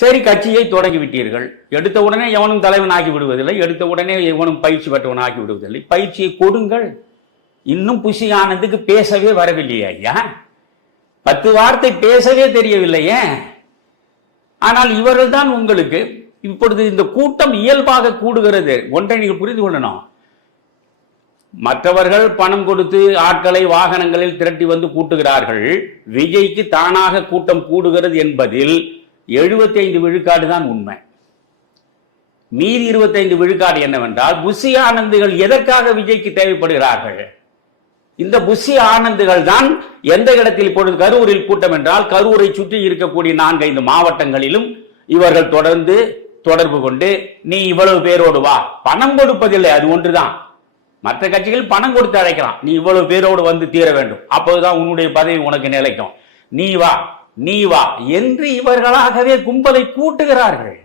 சரி கட்சியை தொடங்கி விட்டீர்கள் எடுத்த உடனே எவனும் தலைவன் ஆக்கி விடுவதில்லை. எடுத்த உடனே எவனும் பயிற்சி பெற்றவன் ஆக்கி விடுவதில்லை. பயிற்சியை கொடுங்கள். இன்னும் புஷி ஆனந்துக்கு பேசவே வரவில்லையே ஐயா. பத்து வார்த்தை பேசவே தெரியவில்லையே. ஆனால் இவர்கள் தான் உங்களுக்கு இப்பொழுது இந்த கூட்டம் இயல்பாக கூடுகிறது. ஒன்றை நீங்கள் புரிந்து கொள்ளணும். மற்றவர்கள் பணம் கொடுத்து ஆட்களை வாகனங்களில் திரட்டி வந்து கூட்டுகிறார்கள். விஜய்க்கு தானாக கூட்டம் கூடுகிறது என்பதில் 75 விழுக்காடு தான் உண்மை. மீதி 25 விழுக்காடு என்னவென்றால் புஷி ஆனந்துகள் எதற்காக விஜய்க்கு தேவைப்படுகிறார்கள்? இந்த புஷி ஆனந்துகள் தான் எந்த இடத்தில் இப்பொழுது கரூரில் கூட்டம் என்றால் கரூரை சுற்றி இருக்கக்கூடிய நான்கைந்து மாவட்டங்களிலும் இவர்கள் தொடர்ந்து தொடர்பு கொண்டு நீ இவ்வளவு பேரோடு வா. பணம் கொடுப்பதில்லை அது ஒன்றுதான். மற்ற கட்சிகள் பணம் கொடுத்து அழைக்கலாம். நீ இவ்வளவு பேரோடு வந்து தீர வேண்டும். அப்போதுதான் உன்னுடைய பதவி உனக்கு நிலைக்கும். நீ வா. நீ வா என்று இவர்களாகவே கும்பலை கூட்டுகிறார்கள்.